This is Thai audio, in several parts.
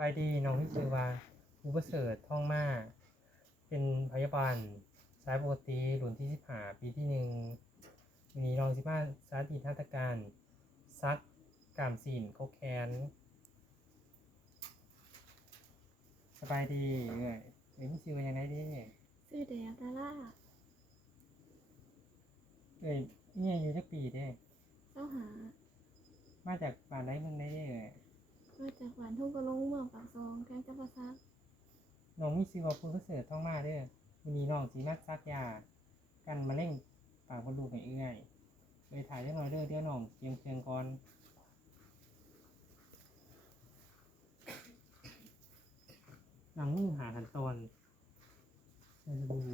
ไปดีน้องที่ชื่อว่าผู้ประเสริฐท่องมาเป็นพยาบาลสายปกติรุ่นที่15ปีที่หนึ่งวันนี้น้องสิมาสาธิตหัตถการซักกล้ามสีนกกแขนสบายดีมีชื่อว่ายังไงดีชื่อแดงดาราเนี่ยอยู่จักปีเด้เจ้าหามาจากบ้านใดเมืองใดเด้มาจากหวานทุ่งกระลงเมืองปากซองแกงจับปะซักน้องมีชื่อว่าผู้ประเสริฐท่องมาเด้อวันนี้น้องสิมาซักยากันมะเร็งปากมดลูกให้เลยถ่ายจักหน่อยเด้อเดี๋ยวน้องเตรียมเครื่องก่อน หลังมือหาขั้นตอนใส่สบู่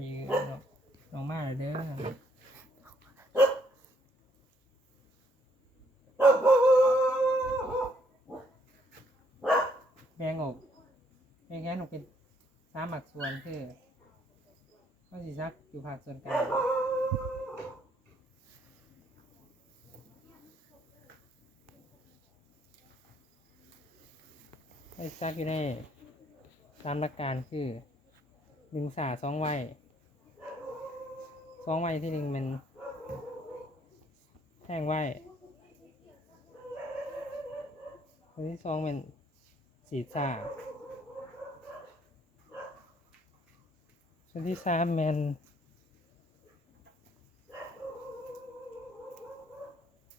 ดีน้องมาเลยเด้อแบ่งออกแบ่งแค่หนูเป็น3 หมักส่วนคือก็สิซักอยู่ภาคส่วนกลางให้ซักอยู่ใน3 หลักการคือ1 สา 2 ไว้2 ไว้ที่1มันแห้งไว้ตัวที่2เป็นสีสาส่วนที่3แมน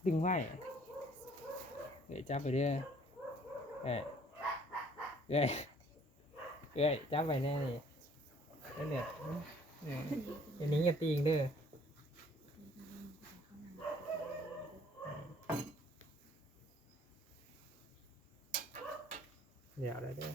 ดึงไว้เดี๋ยวจับไปเรื่อยเอ้ยจับไปแน่นี่นั่นเนี่ยอย่านิ้งอย่าตีงเด้อเดี๋ยวอะไรเด้อ